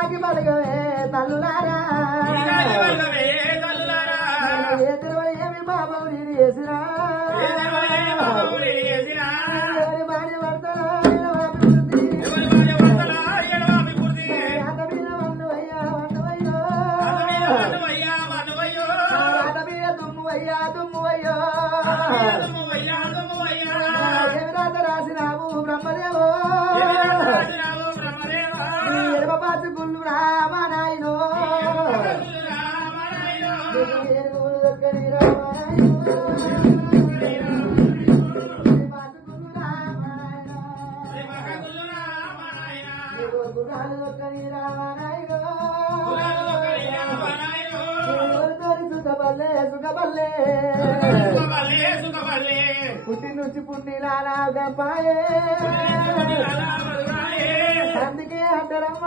ఈనాకి బలగవే తల్లులారా ఏ తెరవై ఏమి బాబు నేను వేసిరా ఎవరి భార్య భర్తలో అత మీద వన్నువయ్యా వన్నువయ్యో అత మీద దుమ్మువయ్యా దుమ్మువయ్యో ఏమి రాత రాసినావు బ్రహ్మదేవో ఎడమ పాచు గుళ్ళు రామా నాయనో పుట్టి నుంచి పుట్టి నానా గంపాయే అందుకే అంటారమ్మ